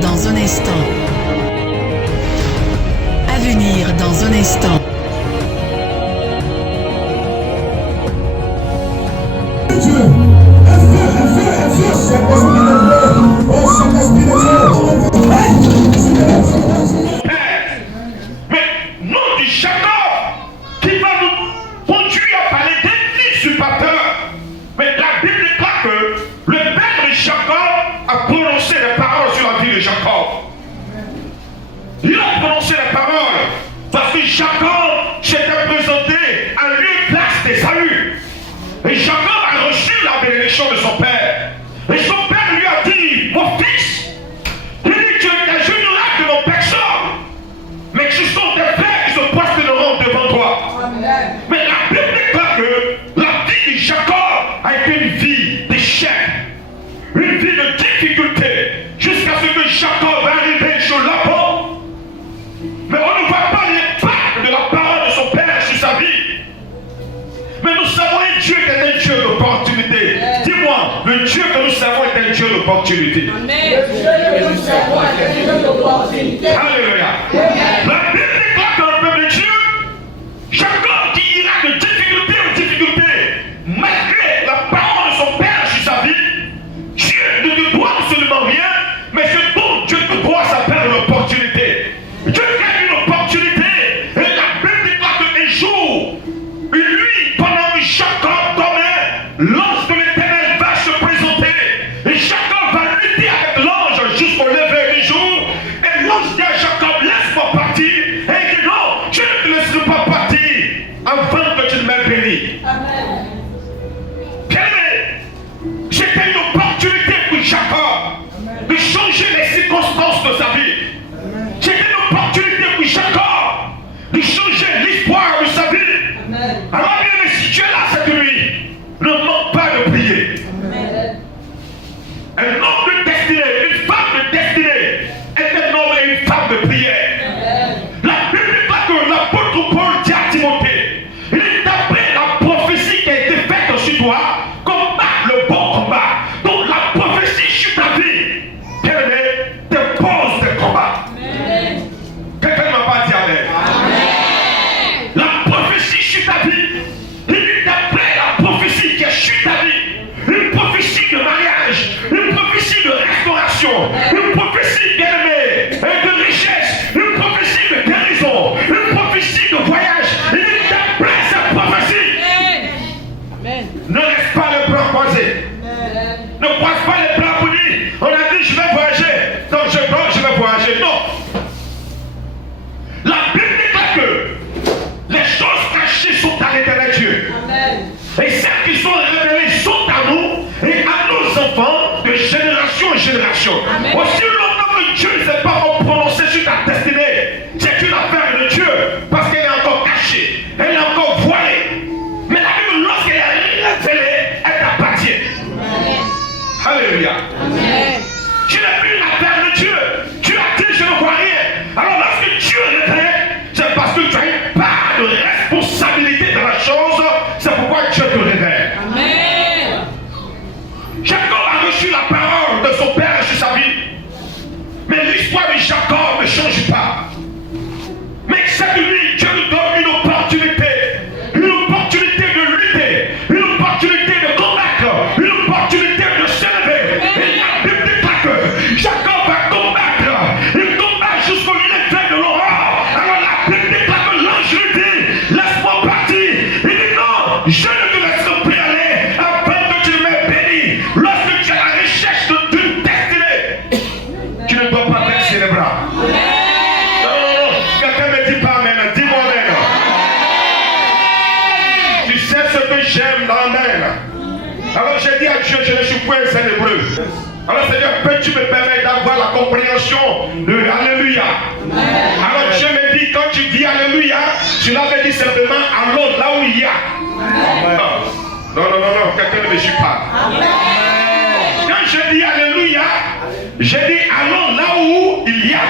dans un instant. À venir dans un instant. Mais nom du Jacob qui va nous conduire à parler des usurpateurs. Mais la Bible déclare que le père de Jacob a prononcé les paroles sur la vie de Jacob. Il a prononcé les paroles parce que Jacob s'était présenté à lieu place des saluts. Et Jacob a reçu la bénédiction de son père. Et son père lui a dit, mon fils, il dit, tu ne jeûneras devant personne, mais ce sont tes frères qui se prosterneront devant toi. Amen. Mais la Bible déclare que la vie de Jacob a été une vie d'échec, une vie de difficulté, jusqu'à ce que Jacob arrive sur Laban. Mais on ne voit pas l'impact de la parole de son père sur sa vie. Mais nous savons un Dieu qui est un Dieu d'opportunité. Dis-moi, le Dieu que nous savons est un Dieu d'opportunité. Alléluia. La Bible déclare que le peuple de Dieu, Jacob qui ira de difficulté en difficulté, malgré la parole de son père sur sa vie, Dieu ne te doit absolument rien, mais ce dont Dieu te doit s'appelle l'opportunité. Dieu crée une opportunité, et la Bible déclare qu'un jour, lui, pendant que Jacob dormait, l'ange de l'Éternel va se présenter, et Jacob va lutter avec l'ange jusqu'au lever du jour, et l'ange dit à Jacob, laisse-moi partir, et il dit non, je ne te laisserai pas partir avant que tu ne m'aies béni. Amen. Bien-aimé, c'était une opportunité pour Jacob de changer les circonstances de sa vie. C'était une opportunité pour Jacob de changer l'histoire de sa vie. Alors bien, si tu es là cette nuit, ne manque pas de prier. Un homme de destinée, une femme de destinée est un homme et une femme de prière. La Bible déclare que l'apôtre Paul dit à Timothée, il est d'après la prophétie qui a été faite sur toi, combat le bon combat. Donc la prophétie sur ta vie, bien-aimé, te pose des combats. Quelqu'un ne m'a pas dit amen. La prophétie sur ta vie, il est d'après la prophétie qui est sur ta vie, une prophétie de mariage, une prophétie de restauration, une prophétie bien-aimée et de richesse, une prophétie de guérison, une prophétie de voyage. Il est d'après cette prophétie. Ne laisse pas les bras croisés. Ne croise pas les bras pour dire, on a dit je vais voyager. Non, je vais voyager. Non. La Bible déclare que les choses cachées sont à l'Éternel Dieu. Et celles qui sont révélées sont à nous et à nos enfants de génération en génération. Aussi longtemps que Dieu ne s'est pas prononcé sur ta destinée, c'est une affaire de Dieu parce qu'elle est encore cachée, elle est encore voilée. Mais la Bible, lorsqu'elle est révélée, elle t'appartient. Alléluia. Tu n'es plus une affaire de Dieu. Tu as dit je ne vois rien. Alors lorsque Dieu révèle, c'est parce que tu as une part de responsabilité dans la chose. C'est pourquoi Dieu te révèle. Jacob a reçu la parole de son père sur sa vie. Mais l'histoire de Jacob ne change pas. Mais cette nuit, Dieu nous donne une opportunité de lutter, une opportunité de combattre, une opportunité de s'élever. Et la Bible déclare que Jacob va combattre. Il combat jusqu'au lever de l'aurore. Alors la Bible déclare que l'ange lui dit, laisse-moi partir. Il dit non, je ne te laisserai plus aller afin que tu m'aies béni. Lorsque tu es à la recherche d'une destinée, tu ne dois pas baisser les bras. Non, quelqu'un me dit pas amen, dis-moi amen. Tu sais ce que j'aime dans l'amen. Alors j'ai dit à Dieu, je ne suis point un hébreu. Alors Seigneur, peux-tu me permettre d'avoir la compréhension de Alléluia? Alors Dieu me dit, quand tu dis Alléluia, tu l'avais dit simplement allons là où il y a. Non, quelqu'un ne me suit pas. Quand je dis Alléluia, j'ai dit allons là où il y a.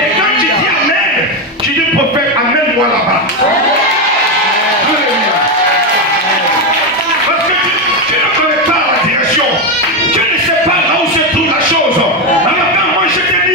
Et quand tu dis Amen, tu dis prophète, amène-moi là-bas. Alléluia. Parce que tu ne connais pas la direction. Tu ne sais pas là où se trouve la chose. Alors quand moi je te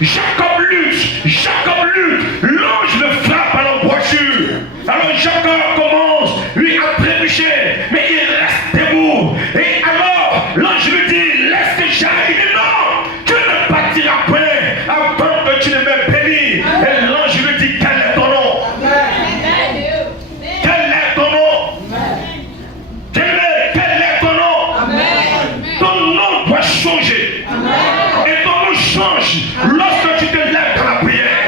Jacob lutte, l'ange le frappe à l'embrasure. Alors Jacob commence, lui, à trébucher, mais il reste debout. Et alors, l'ange lui dit, laisse que j'aille. Il dit non, tu ne partiras pas avant que tu ne me bénis. Et l'ange lui dit, quel est ton nom? Quel est ton nom? Quel est ton nom? Ton nom doit changer. Et ton nom change lorsque tu te lèves dans la prière.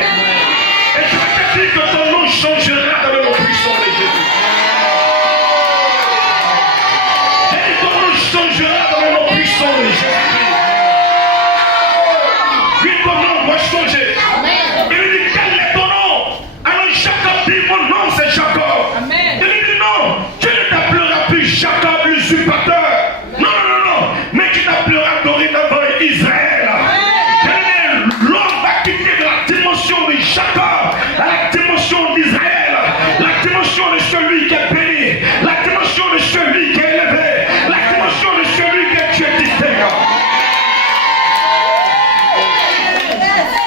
Et je vais te dire que ton nom changera dans le nom puissant de Jésus. Et ton nom changera dans le nom puissant de Jésus. Puis ton nom doit changer. Il lui dit, quel est ton nom? Alors Jacob dit, mon nom c'est Jacob. Il lui dit, non, tu ne t'appelleras plus Jacob l'usurpateur. Non, mais tu t'appelleras dorénavant Israël. L'homme va quitter de la dimension de Jacob à la dimension d'Israël, la dimension de celui qui est béni, la dimension de celui qui est élevé, la dimension de celui qui est Dieu distinct.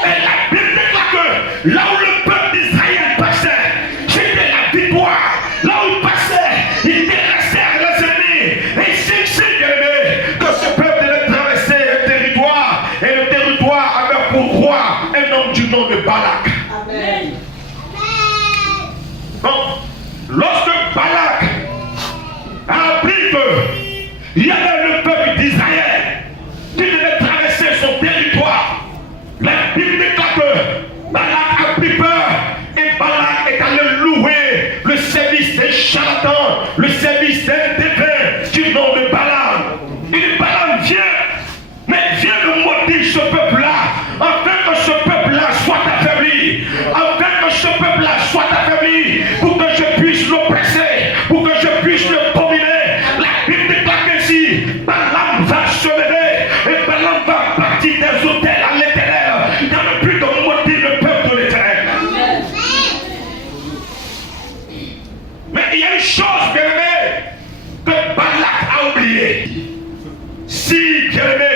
Et la Bible déclare que là où le peuple d'Israël passait, c'était la victoire. Là où il passait, il délaissait les ennemis. Et c'est bien-aimé que ce peuple devait traverser le territoire. Et le territoire avait pour roi un homme du nom de Balak. Amen. Donc, lorsque Balak a appris qu'il y avait le peuple d'Israël qui devait traverser son territoire, la Bible déclare que Balak a pris peur et Balak est allé louer le service des charlatans, le service des dévins du nom de Balaam. Il dit, Balaam, viens, mais viens me maudire ce peuple-là, afin que ce peuple-là soit affaibli, afin que ce peuple-là soit affaibli, pour que je puisse l'oppresser, pour que je puisse le dominer. La Bible déclare qu'ainsi, Balaam va se lever, et Balaam va partir des autels à l'Éternel, dans le but de maudire le peuple de l'Éternel. Mais il y a une chose, bien-aimé, que Balak a oublié. Si, bien-aimé,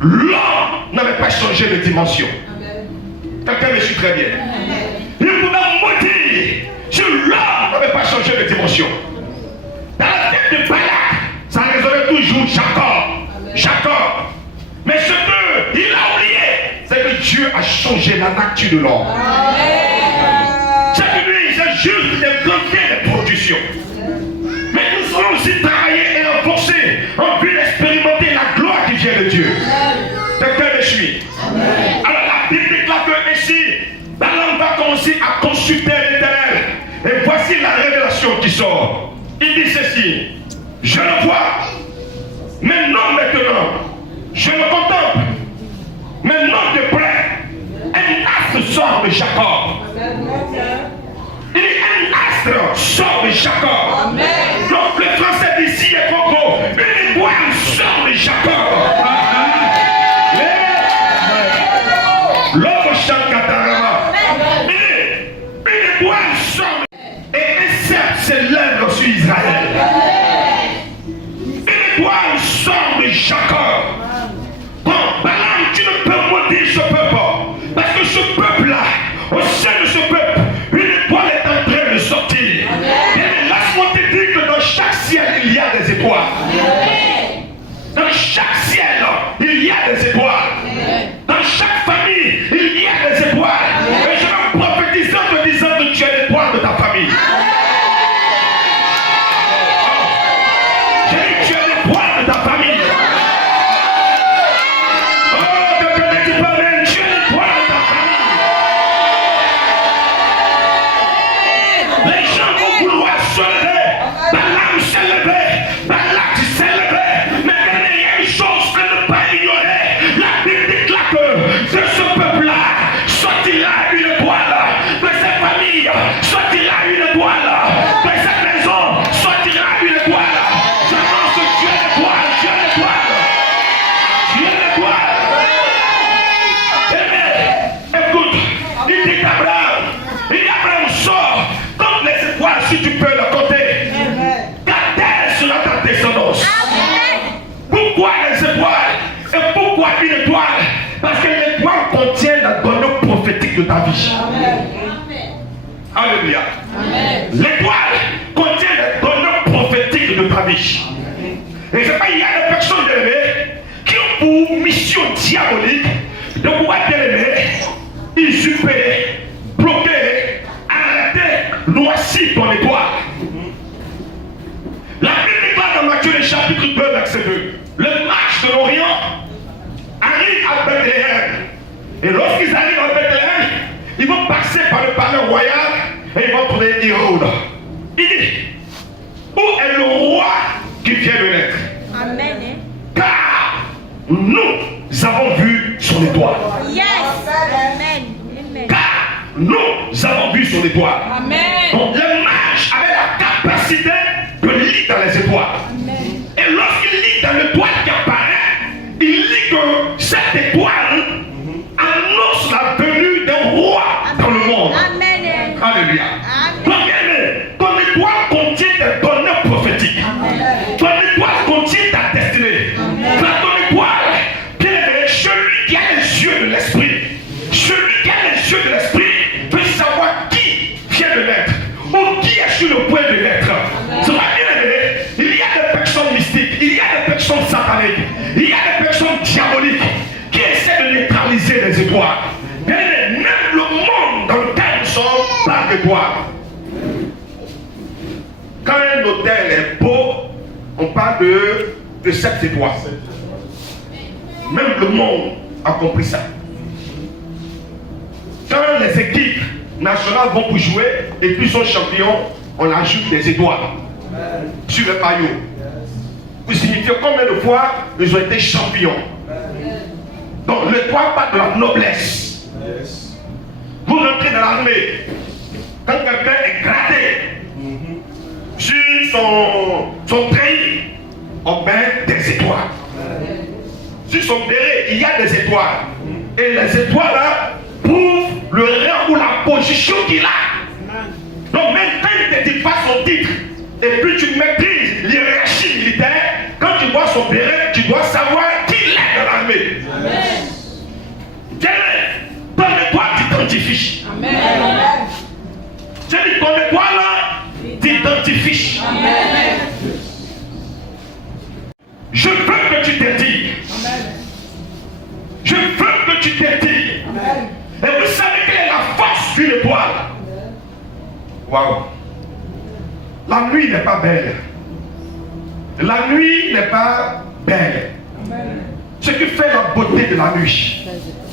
l'homme n'avait pas changé de dimension. Quelqu'un me suit très bien. Il pouvait maudire si l'homme n'avait pas changé de dimension. Dans la tête de Balak, ça résonnait toujours Jacob. Mais ce qu'il a oublié, c'est que Dieu a changé la nature de l'homme. C'est que lui, c'est juste d'implanter les productions. Mais nous allons aussi travailler et renforcer en vue d'expérimenter la gloire qui vient de Dieu. Quelqu'un me suit. Alors la Bible déclare que ici, Balaam va commencer à consulter l'Éternel. Et voici la révélation qui sort. Il dit ceci, je le vois, mais non maintenant. Je le contemple, mais non de près. Un astre sort de Jacob. Il dit un astre sort de Jacob. Donc le français d'ici est trop gros. Une étoile sort de Jacob. L'homme chante Katarama. Une étoile sort. Et un cercle s'élève sur Israël. Une étoile sort de Jacob. Bon, Balaam, tu ne peux maudire ce peuple. Parce que ce peuple-là, au sein de ce peuple, une étoile est en train de sortir. Et laisse-moi te dire que dans chaque ciel, il y a des étoiles. Dans chaque ciel, il y a des étoiles. Dans chaque famille, il y a des étoiles. Et je vais prophétiser en te disant que tu es l'étoile de ta famille. J'ai dit que tu es l'étoile de ta famille. ta vie. Alléluia. L'étoile contient les données prophétiques de ta vie. Et c'est pas, il y a des personnes élevées qui ont pour mission diabolique de pouvoir t'élever, usurper, bloquer, arrêter, noircir ton étoile. La Bible déclare dans Matthieu, le chapitre 2, verset 2. Le marche de l'Orient arrive à Bethléem. Et lorsqu'ils arrivent à Bethléem, ils vont passer par le palais royal et ils vont trouver Hérode. Il dit, où est le roi qui vient de naître? Amen. Car nous avons vu son étoile. Yes. Amen. Amen. Car nous avons vu son étoile. Amen. Donc le mage avait la capacité de lire dans les étoiles. Amen. Et lorsqu'il lit dans l'étoile qui apparaît, il lit que cette étoile annonce la venue d'un roi dans le monde. Amen. Alléluia. Amen. Donc, bien-aimé, ton étoile contient des données prophétiques. Ton étoile contient ta destinée. Dans ton étoile, bien-aimé, celui qui a les yeux de l'esprit, celui qui a les yeux de l'esprit peut savoir qui vient de naître ou qui est sur le point de naître. C'est pas bien-aimé, il y a des personnes mystiques, il y a des personnes sataniques, il y a des personnes diaboliques qui essaient de neutraliser les étoiles. Bien-aimé, même le monde dans lequel nous sommes parle d'étoiles. Quand un hôtel est beau, on parle de 7 étoiles. Même le monde a compris ça. Quand les équipes nationales vont pour jouer et puis sont champions, on ajoute des étoiles sur le maillot. Pour signifier combien de fois ils ont été champions. Donc l'étoile parle de la noblesse. Vous rentrez dans l'armée. Quand quelqu'un est gradé sur son treillis, on met des étoiles. Sur son béret, il y a des étoiles. Et les étoiles là prouvent le rang ou la position qu'il a. Donc même quand il ne te dit pas son titre, et puis tu maîtrises l'hiérarchie militaire, quand tu vois son béret, tu dois savoir qui est dans l'armée. Quelle est ton étoile t'identifies? J'ai dit ton étoile là t'identifies. Je veux que tu t'indignes. Je veux que tu t'indignes. Et vous savez quelle est la force d'une étoile? Waouh! La nuit n'est pas belle. La nuit n'est pas belle. Ce qui fait la beauté de la nuit,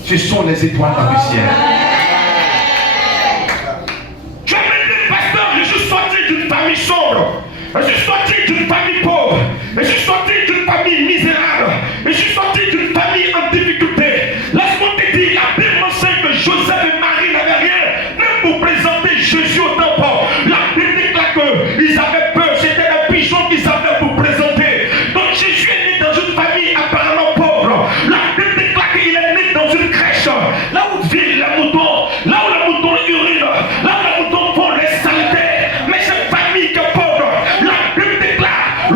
ce sont les étoiles dans le ciel. Tu as dit, pasteur, je suis sorti d'une famille sombre. Je suis sorti d'une famille pauvre. Je suis sorti d'une famille misérable. Je suis sorti d'une famille en difficulté. Laisse-moi te dire, la Bible enseigne que Joseph et Marie n'avaient rien, même pour présenter Jésus au temple. La Bible déclare qu'ils avaient peur. C'était des pigeons qu'ils avaient pour présenter. Donc Jésus est né dans une famille apparemment pauvre. La Bible déclare qu'il est né dans une crèche. Là où vivent les moutons. Là où les moutons urinent. Là où les moutons font les saletés. Mais cette famille qui est pauvre, la Bible déclare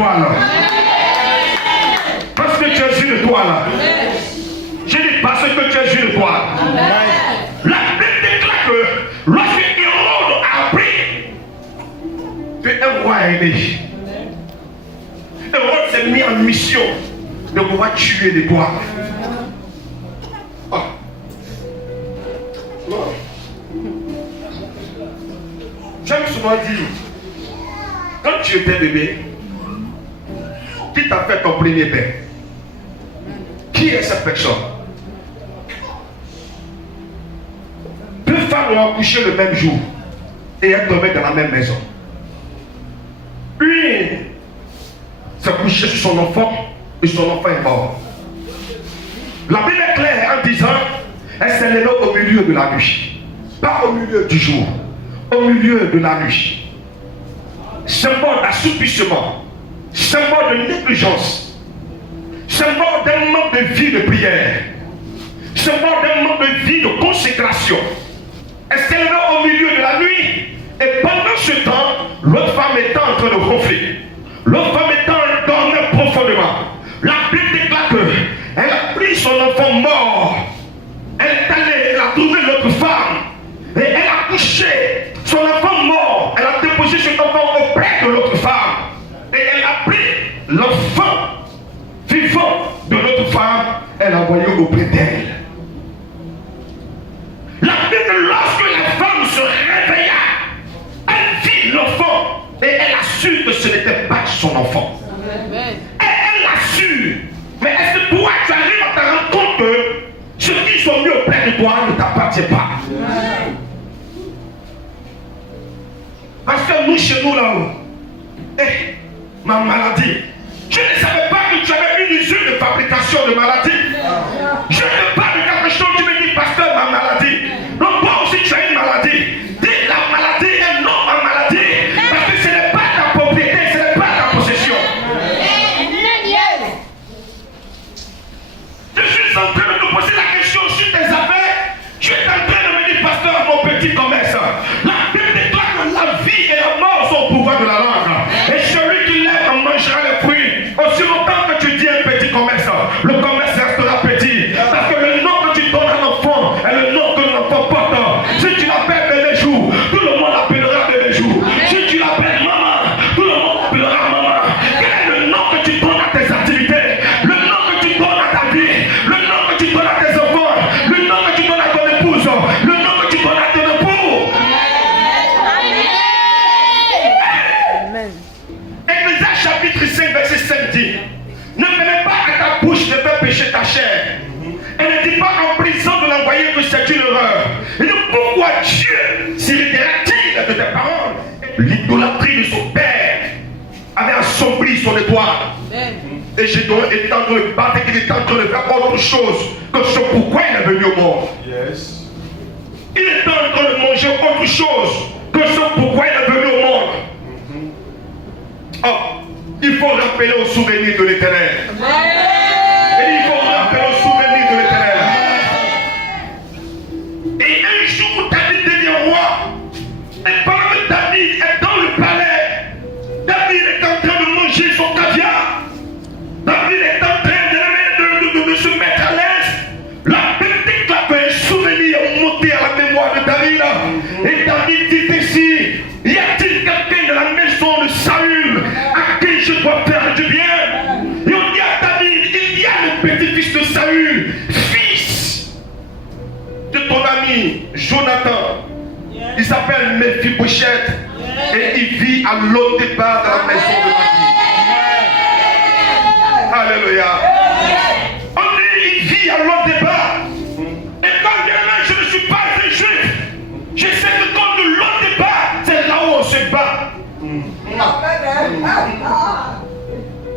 étoile. Parce que tu es une étoile. Je dis parce que tu es une étoile. La Bible déclare que lorsque Hérode a appris que un roi est né, Hérode s'est mis en mission de pouvoir tuer l'étoile. Oh. Non. J'aime souvent dire, quand tu étais bébé, qui t'a fait ton premier père? Qui est cette personne? Deux femmes ont accouché le même jour et elles dormaient dans la même maison. Une s'est couchée sur son enfant et son enfant est mort. La Bible est claire en disant, elle s'est levée au milieu de la nuit, pas au milieu du jour, au milieu de la nuit. Symbole d'assoupissement, symbole de négligence, symbole d'un manque de vie de prière, symbole d'un manque de vie de consécration. Elle s'est levée au milieu de la nuit et pendant ce temps, l'autre femme était en train de ronfler. L'autre femme était en train de dormir profondément. La Bible déclare qu'elle a pris son enfant mort. Elle est allée, elle a trouvé l'autre femme et elle a couché son enfant mort. Elle a déposé cet enfant auprès de l'autre femme et elle a pris l'enfant vivant de l'autre femme. Elle a envoyé auprès d'elle. La Bible, lorsque la femme se réveilla, elle vit l'enfant et elle a su que ce n'était pas son enfant. Elle l'a su. Mais est-ce que toi, tu arrives à te rendre compte que ceux qui sont mis auprès de toi ne t'appartiennent pas? Parce que nous, chez nous, là-haut, ma maladie, je ne savais pas que tu avais une usine de fabrication de maladies. Je ne parle de quelque chose, tu me dis, pasteur, ma maladie. Non, toi aussi, tu as une maladie. Dis la maladie est non ma maladie. Parce que ce n'est pas ta propriété, ce n'est pas ta possession. Je suis en train de te poser la question sur tes affaires. Tu es en train de me dire, pasteur, mon petit commerce. La Bible déclare que la vie et la mort sont au pouvoir de la langue. Et celui qui lève en mangera les fruits. Aussi longtemps que tu dis un petit commerce, le commerce restera petit. Parce que le nom que tu donnes à l'enfant est le nom que l'enfant porte. Si tu l'appelles Béléjou, tout le monde l'appellera Béléjou. Si tu l'appelles maman, tout le monde l'appellera maman. Quel est le nom que tu donnes à tes activités? Le nom que tu donnes à ta vie? Le nom que tu donnes à tes enfants? Le nom que tu donnes à ton épouse? Le nom que tu donnes à ton époux? Exode chapitre 5 verset 5 dit, ne permets pas à ta bouche de faire pécher ta chair. Et ne dis pas en prison de l'envoyer que c'est une erreur. Et donc pourquoi Dieu s'irritera-t-il de tes paroles? L'idolâtrie de son père avait assombri son étoile. Et j'ai donc été en train de battre et qu'il était en train de faire autre chose que ce pourquoi il est venu au monde. Il est en train de manger autre chose que ce pourquoi il est venu au monde. Oh, il faut rappeler au souvenir de l'Éternel. Et il faut rappeler au souvenir de l'Éternel. Et un jour, David devient roi. Et pendant que David est dans le palais, David est en train de manger son caviar. David est en train de se mettre à l'aise. La Bible déclare qu'un souvenir est monté à la mémoire de David. Et David dit ici, y a-t-il quelqu'un de la maison de Saül à qui je dois faire du bien? Et on dit à David, il y a le petit-fils de Saül, fils de ton ami Jonathan. Il s'appelle Mephibosheth et il vit à l'autre départ de la maison de David. Alléluia. On dit, il vit à l'autre départ. Et quand bien même je ne suis pas un juif, je sais que quand de l'autre départ, c'est là où on se bat.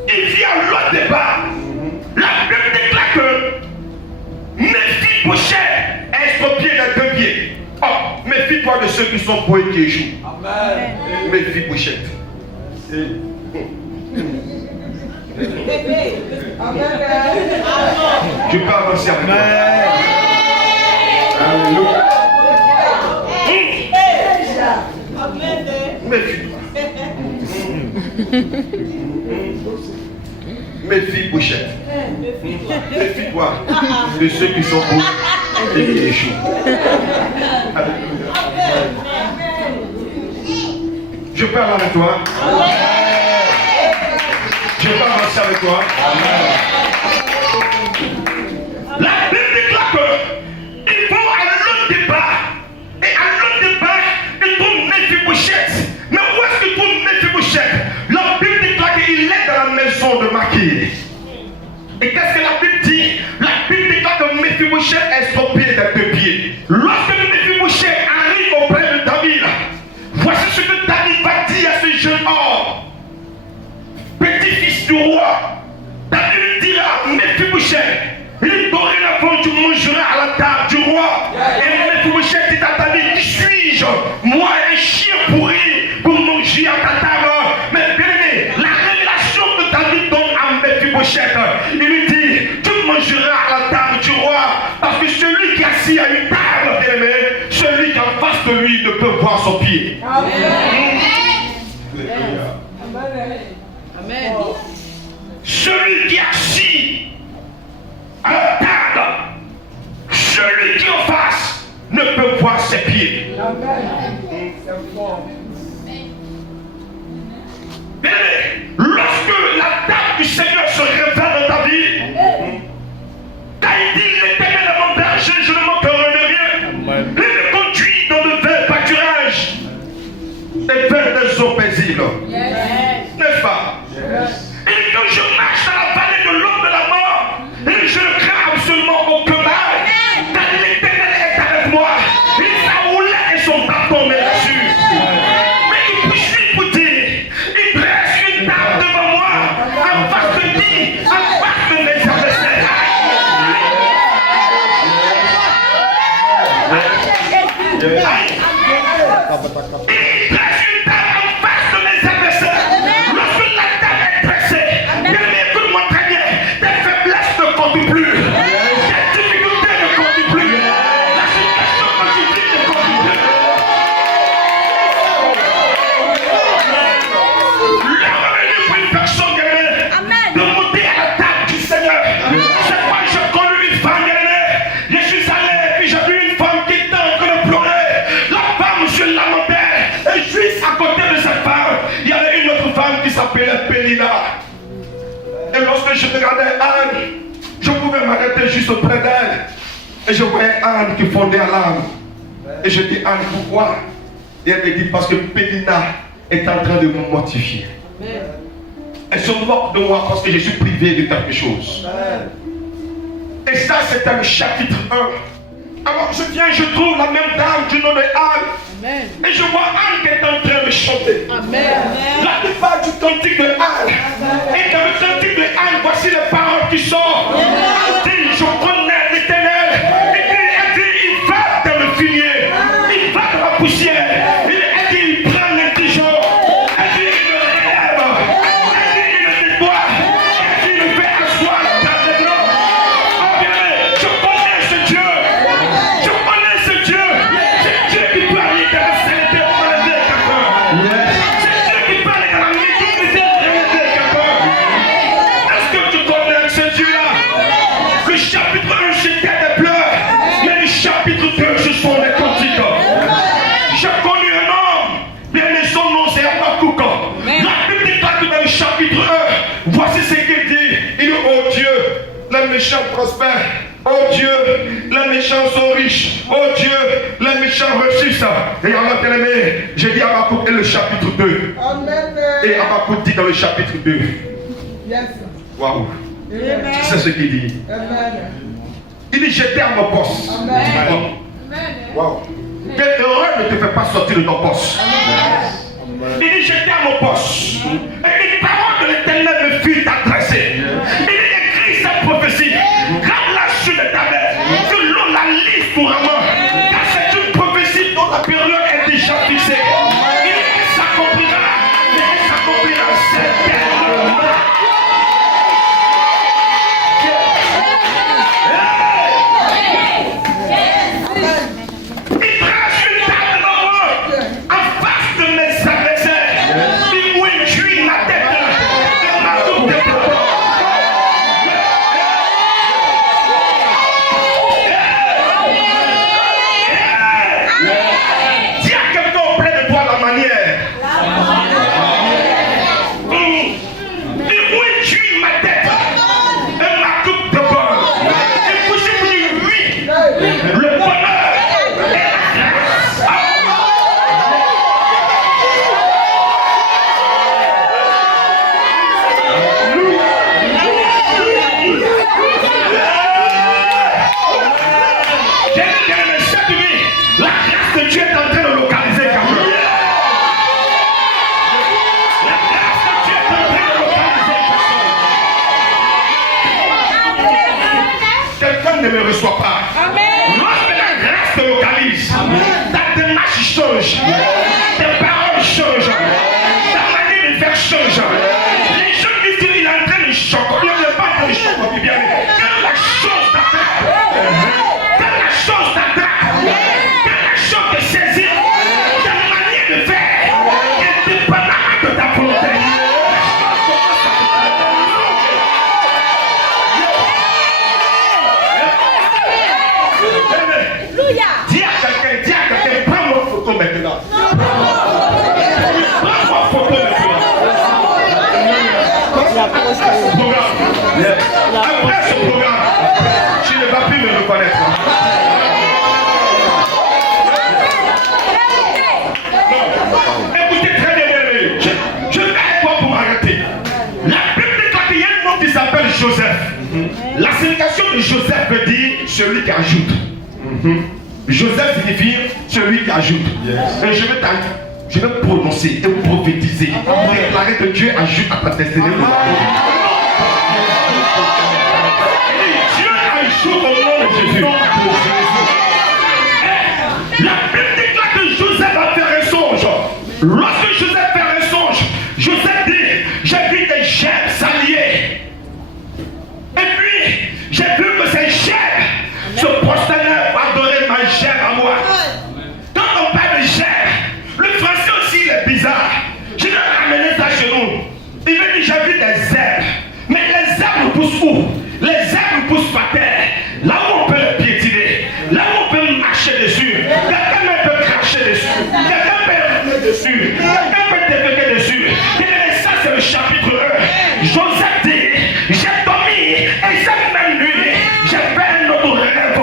Il vit à l'autre départ. La Bible déclare que Mephibosheth est exproprié des deux pieds. Oh, méfie-toi de ceux qui sont poètes qui échouent. Mephibosheth. Tu peux avancer avec moi. Alléluia. Méfie-toi. Méphibosheth. Méfie-toi de ceux qui sont beaux et qui échouent. Je peux aller avec toi. Je peux avancer avec toi. La Bible déclare qu'il faut à l'autre départ. Et à l'autre départ, il trouve Méphibosheth. Mais où est-ce qu'il trouve Méphibosheth? La Bible déclare qu'il est dans la maison de Maquis. Et qu'est-ce que la Bible dit? La Bible déclare que Méphibosheth est stoppé des deux pieds. Lorsque Méphibosheth arrive auprès de David, voici ce que David va dire à ce jeune homme, petit-fils du roi. David dira, Méphibosheth, il dorénavant tu mangeras à la table du roi. Et Méphibosheth dit à David, qui suis-je? Moi, un chien pourri pour manger à ta table. Mais bien aimé, la révélation que David donne à Méphibosheth, il lui dit, tu mangeras à la table du roi. Parce que celui qui est assis à une table, bien aimé, celui qui est en face de lui ne peut voir son pied. Amen. Amen. Celui qui est assis à la table, celui qui est en face ne peut voir ses pieds. Lorsque la table du Seigneur se révèle dans ta vie, quand il dit l'Éternel est mon berger, je ne manquerai de rien. Il me conduit dans le vert pâturage et vers des eaux paisibles. N'est-ce pas? Et quand je marche dans la vallée de l'ombre de la mort, et je ne crains absolument aucun mal, car l'Éternel est avec moi. Il sa roulette et son bâton me rassure. Mais il poursuit pour dire, il dresse une table devant moi, en face de qui? En face de mes adversaires. Il dresse une table en face de mes adversaires. Lorsque la table est dressée, écoute-moi très bien, tes faiblesses ne comptent plus, tes difficultés ne comptent plus, la situation que tu vis ne compte plus. L'heure est venue pour une personne de monter à la table du Seigneur. C'est pourquoi j'ai connu une femme aimée. Je suis allé et puis j'ai vu une femme qui était en train de pleurer. La femme se lamentait. Et juste à côté de cette femme, il y avait une autre femme qui s'appelait Pélina. Et lorsque je regardais Anne, je pouvais m'arrêter juste auprès d'elle. Et je voyais Anne qui fondait à l'âme. Et je dis, Anne, pourquoi? Et elle me dit, parce que Pélina est en train de me mortifier. Elle se moque de moi parce que je suis privé de quelque chose. Et ça, c'était le chapitre 1. Alors je viens, je trouve la même dame du nom de Anne. Et je vois Anne qui est en train de chanter. La plupart du cantique de Anne. Et dans le cantique de Anne, voici les paroles qui sortent. Elle dit, je connais l'Éternel. Elle dit, il va dans le fumier. Il va dans la poussière. Elle dit, il prend l'intelligent. Elle dit, il le relève. Elle dit, il le nettoie. Elle dit, il le fait asseoir la table de blanc. Oh bien, je connais ce Dieu. Je connais ce Dieu. C'est Dieu qui peut aller dans la sainteté pour aider quelqu'un. C'est Dieu qui peut aller dans la médiocrité pour aider quelqu'un. Est-ce que tu connais ce Dieu-là? Le chapitre 1, c'était des pleurs. Mais le chapitre 2, ce sont les cantiques. J'ai connu un homme. Bien, son nom c'est Habakkuk. La Bible déclare que dans le chapitre 1, voici ce qu'il dit. Il dit, oh Dieu, les méchants prospèrent. Oh Dieu, les méchants sont riches. Oh Dieu, les méchants réussissent. Et alors, bien aimé, j'ai dit Habakkuk et le chapitre 2. Et Habakkuk dit dans le chapitre 2. Waouh. C'est ce qu'il dit. Il dit, j'étais à mon poste. Waouh. Quelle erreur ne te fait pas sortir de ton poste. Il dit, j'étais à mon poste. Et une parole de l'Éternel me fut adressée. Il dit, écrit cette prophétie. Garde-la sur les tablettes. Que l'on la lise couramment. Car c'est une prophétie dont la période est déjà fixée. Il dit, elle s'accomplira. Mais elle s'accomplira certainement. Il trace une table devant moi, en face de mes adversaires. Il mouille ne me reçoit pas. Lorsque la grâce te localise, ta démarche change, tes paroles changent, ta manière de faire change. Les gens disent qu'il est en train de choquer. Il n'est pas en train de choquer, bien. Quand la chose t'attrape, quand la chose te saisit, ta manière de faire est dépendamment de ta volonté. Dis à quelqu'un, prends mon photo maintenant. Prends mon photo maintenant. Après ce programme, tu ne vas plus me reconnaître. Écoutez très bien, je vais quoi pour m'arrêter. La Bible déclare qu'il y a un nom qui s'appelle Joseph. La signification de Joseph veut dire celui qui ajoute. Joseph signifie celui qui ajoute. Et je vais prononcer et prophétiser. Déclarer que Dieu ajoute à ta destinée. Dieu ajoute au nom de Jésus. La Bible déclare que Joseph a fait un songe. Lorsque Joseph fait un songe, Joseph dit, j'ai vu des chefs s'allier. Et puis, j'ai vu que ces chefs se prosternaient pour adorer ma chef à moi. Quand on parle de chef, le français aussi il est bizarre. Je vais ramener ça chez nous. Il veut dire j'ai vu des herbes. Mais les herbes poussent où? Les herbes poussent par terre. Là où on peut les piétiner. Là où on peut marcher dessus. Quelqu'un peut cracher dessus. Quelqu'un peut revenir dessus. Quelqu'un peut développer dessus. Et ça c'est le chapitre 1. Joseph dit, j'ai dormi et cette même nuit, j'ai fait un autre rêve.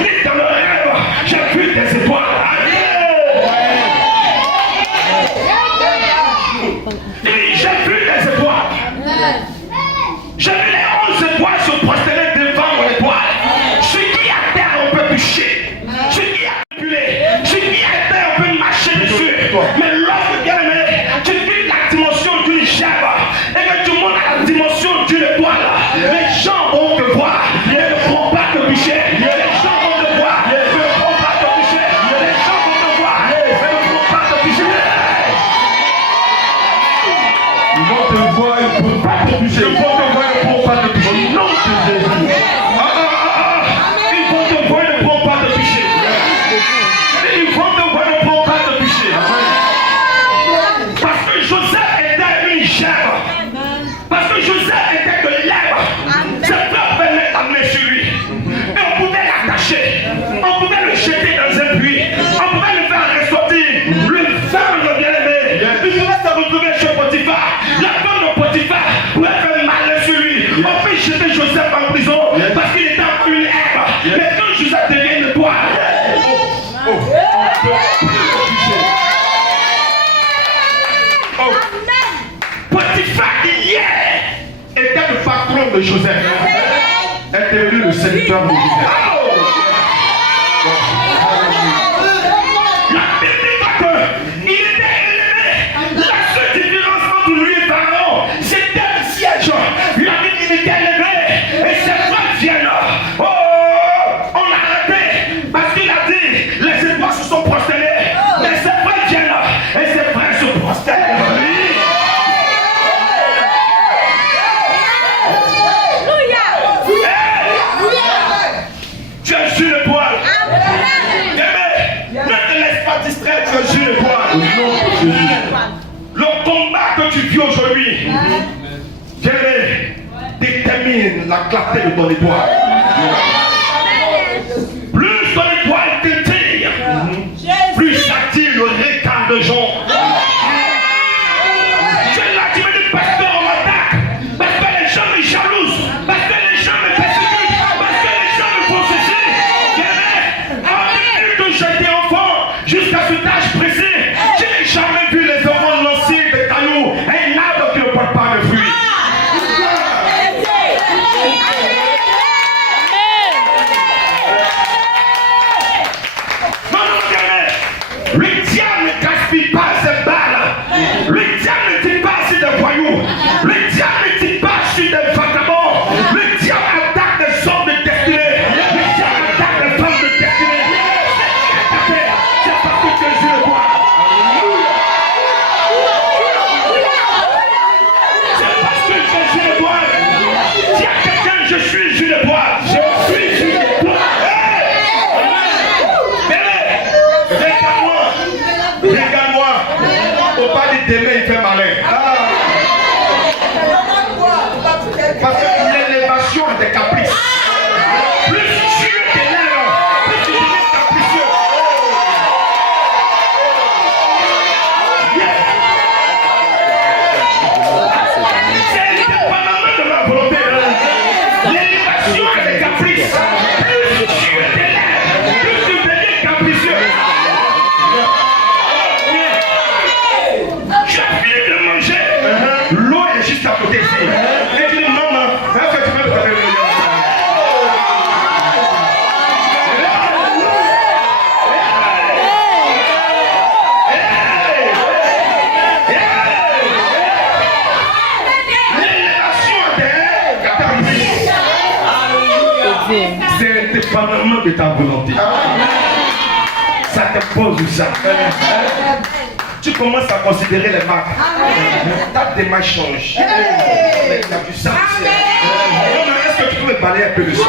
Et dans le rêve, j'ai vu des étoiles. J'ai vu des étoiles. J'ai vu les 11 étoiles se prosterner devant mon étoile. Ce qui a terre, on peut toucher. Ce qui a reculé. Ce qui a terre, on peut marcher dessus. Mais lorsque bien aimé, tu vis la dimension d'une chèvre et que tu montes à la dimension d'une étoile, les gens vont te voir. Ils ne pourront pas te toucher. Les gens vont te voir. Ils ne pourront pas te toucher. Les gens vont te voir. Ils ne pourront pas te toucher. Ils vont te voir, ils ne pourront pas te toucher. Ils vont te voir, ils ne pourront pas te toucher. Non, c'est Jésus. Ils vont te voir, ils ne pourront pas te toucher. Ils vont te voir, ils ne pourront pas te toucher. Parce que Joseph était une chèvre. Parce que Joseph était de l'herbe. Ses frères pouvaient mettre la main sur lui. Et on pouvait l'attacher. On pouvait le jeter dans un puits. On pouvait le faire ressortir. Le vendre, bien aimé. Il pouvait se retrouver chez Potiphar. La femme de Potiphar pouvait faire mal sur lui. On peut jeter Joseph en prison parce qu'il était en une herbe. Mais quand Joseph devient une étoile, Potiphar hier était le patron de Joseph. Est devenu le serviteur de Joseph. La Bible dit qu'il était élevé. La seule différence entre lui et Pharaon, c'était le siège. La Bible il était élevé. Et ses frères viennent. Oh, on l'a arrêté. Parce qu'il a dit, les étoiles se sont prosternées. Mais ses frères viennent. Et ses frères se prosternent. Tu es sur le poil. Ne te laisse pas distraire, tu es sur le poil. Le combat que tu vis aujourd'hui détermine la clarté de ton étoile. Plus ton étoile t'étire, plus s'attire le regard de gens. Je l'ai dit, mais pasteur, on m'attaque. Parce que les gens me jalousent. Parce que les gens me persécutent. Parce que les gens me font ceci. Depuis que j'étais enfant, jusqu'à cet âge précis, je n'ai jamais vu les enfants lancer des cailloux. Un arbre qui ne porte pas de fruits. fait malin. Parce que l'élévation est des caprices. Plus tu t'élèves, plus tu deviens capricieux. C'est indépendamment de ma volonté. L'élévation est des caprices. Plus tu t'élèves, plus tu deviens capricieux. Tu as fini de manger. L'eau est juste à côté ici. Et tu dis, maman, est-ce que tu peux me donner le c'est indépendamment de ta volonté. Ça t'impose ça. Tu commences à considérer les marques. Ta démarche change. Mais tu as du sang. Est-ce que tu peux me parler un peu de ça?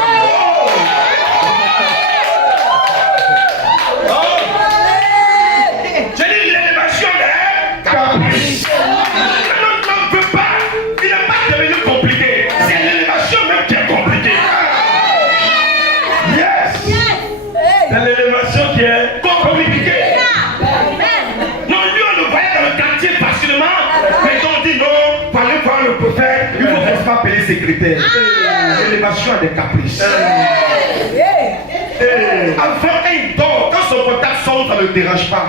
J'ai dit l'élévation des caprices. Non, ne veut pas. Il n'est pas devenu compliqué. C'est l'élévation même qui est compliquée. Yes. C'est l'élévation qui est compliquée. Non, lui on le voyait dans le quartier facilement. Mais quand on dit non, pour aller voir le prophète, il faut qu'on se appeler secrétaire. L'élévation a des caprices. Avant il dort, quand son contact sonne, ça ne le dérange pas.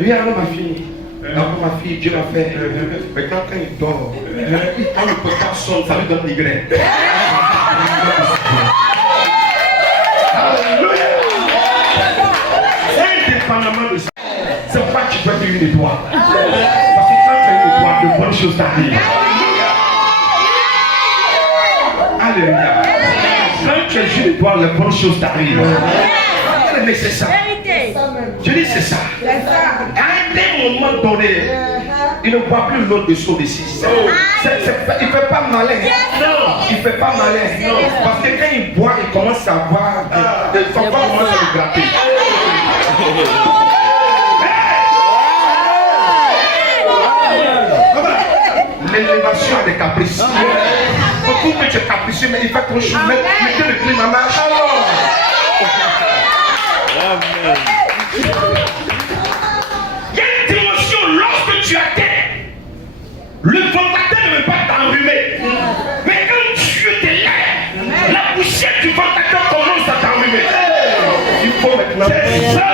Oui, alors ma fille. Alors ma fille, Dieu l'a fait. Mais quand il dort, quand le contact sonne, ça lui donne migraine. Alléluia. Indépendamment de ça, c'est pas que tu dois dire une étoile. Parce que quand tu as une étoile, de bonnes choses t'arrivent. Alléluia. Quand tu as une étoile, de bonnes choses t'arrivent. Mais c'est ça. Je dis c'est ça. À un moment donné, il ne voit plus l'autre de son décis. Il ne fait pas malin. Non, il ne fait pas malin. Non. Parce que quand il boit, il commence à voir. Son corps commence à le gratter. L'élévation a des caprices. Beaucoup que tu es capricieux, mais il fait ton chemin. Mettez le clé dans la marche. Il y a une dimension lorsque tu atteins. Le ventilateur ne veut pas t'enrhumer. Mais quand Dieu t'élève, la poussière du ventilateur commence à t'enrhumer. Il faut maintenant. C'est ça.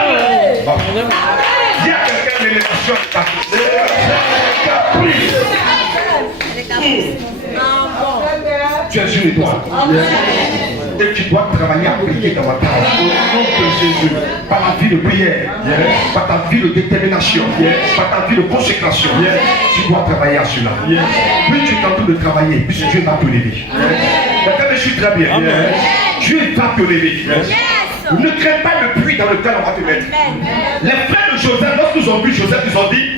Il y a quelqu'un d'élévation de caprice. Tu es une étoile. Et tu dois travailler à appliquer dans ma parole. Au nom de Jésus, par la vie de prière, par ta vie de détermination, par ta vie de consécration, tu dois travailler à cela. Plus tu es en train de travailler, plus Dieu va te lever. D'accord, je suis très bien. Dieu va te lever. Ne crains pas le puits dans lequel on va te mettre. Les frères de Joseph, lorsqu'ils ont vu Joseph, ils ont dit,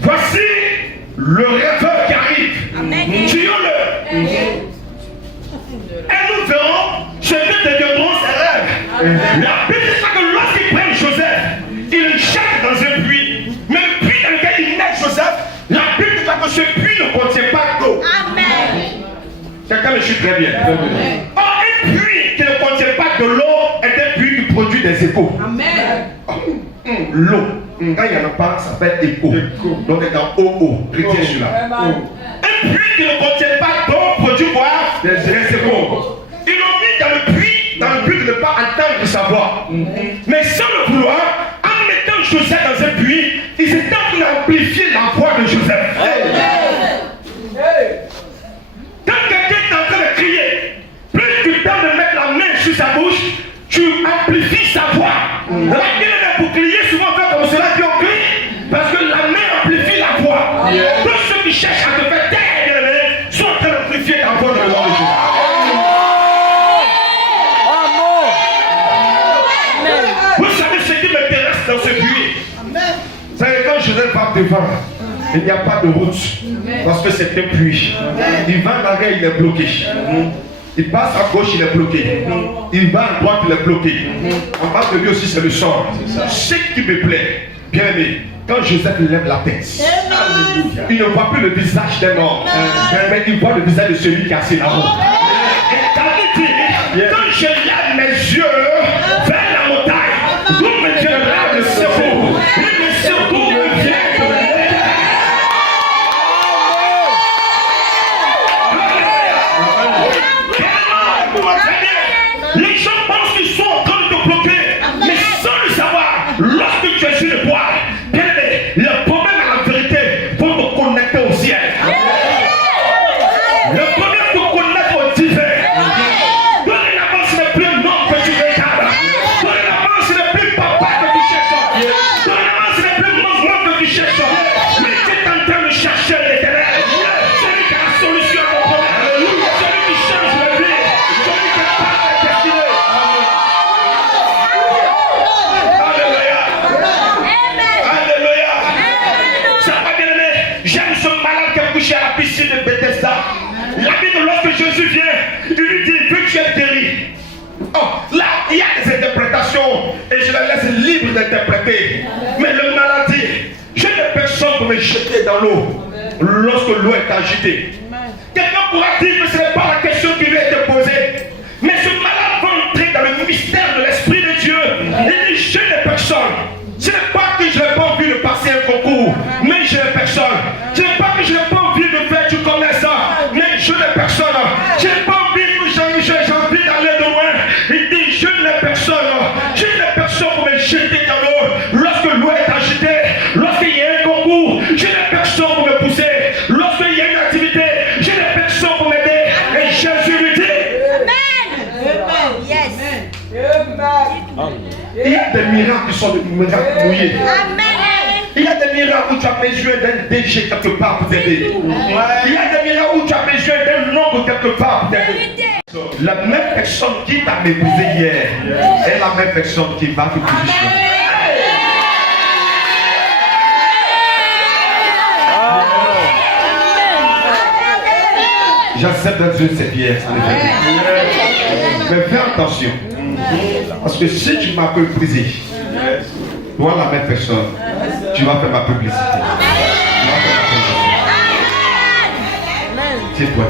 voici le rêveur qui arrive. Tuons-le. Et nous verrons ce que deviendront ses rêves. La Bible dit que lorsqu'ils prennent Joseph, ils le jettent dans un puits. Mais le puits dans lequel ils mettent Joseph, la Bible dit que ce puits ne contient pas d'eau. Amen. Quelqu'un me suit très bien. Or, un puits qui ne contient pas de l'eau est un puits qui produit des échos. Amen. L'eau, quand il n'y en a pas, ça s'appelle écho. Donc, c'est dans OO. Retiens celui-là. Un puits qui ne contient pas d'eau produit quoi? Des échos. Ils l'ont mis dans le puits, dans le but de ne pas entendre sa voix. Mais sans le vouloir, en mettant Joseph dans un puits, ils étaient en train d'amplifier la voix de Joseph. Quand quelqu'un est en train de crier, plus tu tentes de mettre la main sur sa bouche, tu amplifies sa voix. La gueule pour crier, souvent fait comme cela qui ont crié, parce que la main amplifie la voix. Tous ceux qui cherchent à te faire taire sont en train d'amplifier la voix de la voix de Jésus. Vous savez ce qui m'intéresse dans ce puits? C'est que quand Joseph va devant, il n'y a pas de route. Parce que c'est un puits. Il va en arrière, il est bloqué. Il passe à gauche, il est bloqué. Il va à droite, il est bloqué. En bas de lui aussi, c'est le sort. Ce qui me plaît, bien aimé, Quand Joseph lève la tête, il ne voit plus le visage d'un homme, mais il voit le visage de celui qui est assis là-haut. Et David dit, quand je lève mes yeux vers la montagne, d'où me viendra le secours? Et le secours me vient de l'éternel. Les gens pensent qu'ils sont en train de te bloquer, mais sans le savoir, lorsque tu es sur le bois, le problème à la vérité pour te connecter au ciel. Le problème pour te connecter au divin. Dorénavant, ce n'est plus un homme que tu regardes. Dorénavant, ce n'est plus papa que tu cherches. Dorénavant, ce n'est plus maman que tu cherches. Mais tu es en train de chercher l'éternel. Celui qui a la solution à ton problème. Celui qui change la vie. Celui qui a pas la destinée. Alléluia. Alléluia. Ça va bien aimer. J'aime ce malade qui est couché à la piscine de Bethesda. La Bible, lorsque Jésus vient, il lui dit, veux que tu es guéri. Oh, là, il y a des interprétations et je les laisse libres d'interpréter. Mais le malade dit, je n'ai personne pour me jeter dans l'eau lorsque l'eau est agitée. Quelqu'un pourra dire que ce n'est pas la question qui lui a été posée. Mais ce malade va entrer dans le mystère de l'Esprit de Dieu. Il dit, je n'ai personne. Ce n'est pas que je n'ai pas envie de passer un concours, mais je n'ai personne. Ce n'est pas que je n'ai pas envie de faire du commerce, mais je n'ai personne. Je n'ai pas envie que j'ai envie d'aller de loin. Il dit, je n'ai personne. Je n'ai personne pour me jeter dans l'eau. Lorsque l'eau est agitée, lorsqu'il y a un concours, je n'ai personne pour me pousser. Lorsqu'il y a une activité, je n'ai personne pour m'aider. Et Jésus lui dit, Amen. Yes. il y a des miracles qui sont des miracles mouillés. Amen. Il y a des miracles où tu as besoin d'un DG quelque part pour t'aider. Il y a des miracles où tu as besoin d'un nombre quelque part pour t'aider. La même personne qui t'a méprisé hier est la même personne qui va te positionner. J'accepte de Dieu cette pierre. Mais fais attention. Parce que si tu m'as méprisé, toi la même personne, tu vas faire ma publicité. Tu vas faire ma publicité. C'est toi.